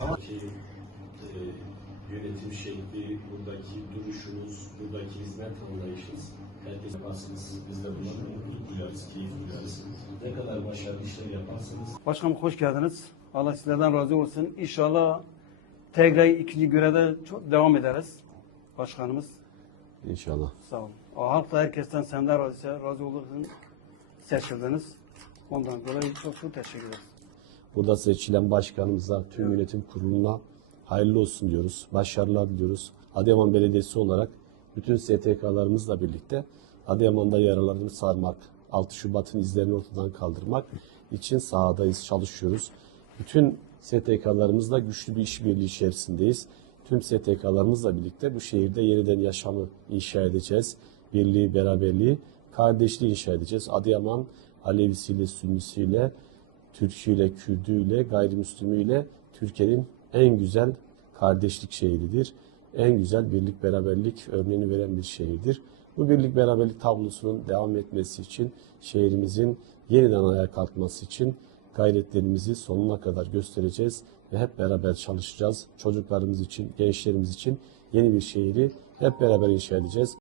Ama ki e, yönetim şekli, buradaki duruşunuz, buradaki hizmet anlayışınız herkes yaparsınız. Biz de bundan mutluluk duyarız, keyif duyarız. Ne kadar başarılı işler yaparsanız Başkanım hoş geldiniz. Allah sizlerden razı olsun. İnşallah tekrar ikinci görevde çok devam ederiz. Başkanımız İnşallah. sağ olun. O halk da herkesten senden razı, razı olduğunuz seçildiniz. Ondan dolayı çok çok teşekkür ederiz. Burada seçilen başkanımıza, tüm yönetim kuruluna hayırlı olsun diyoruz. Başarılar diliyoruz. Adıyaman Belediyesi olarak bütün STK'larımızla birlikte Adıyaman'da yaralarını sarmak, 6 Şubat'ın izlerini ortadan kaldırmak için sahadayız, çalışıyoruz. Bütün STK'larımızla güçlü bir işbirliği içerisindeyiz. Tüm STK'larımızla birlikte bu şehirde yeniden yaşamı inşa edeceğiz. Birliği, beraberliği, kardeşliği inşa edeceğiz. Adıyaman Alevisiyle, Sünnisiyle, Türküyle, Kürdüyle, gayrimüslimüyle Türkiye'nin en güzel kardeşlik şehridir. En güzel birlik beraberlik örneğini veren bir şehirdir. Bu birlik beraberlik tablosunun devam etmesi için şehrimizin yeniden ayağa kalkması için gayretlerimizi sonuna kadar göstereceğiz ve hep beraber çalışacağız. Çocuklarımız için, gençlerimiz için yeni bir şehri hep beraber inşa edeceğiz.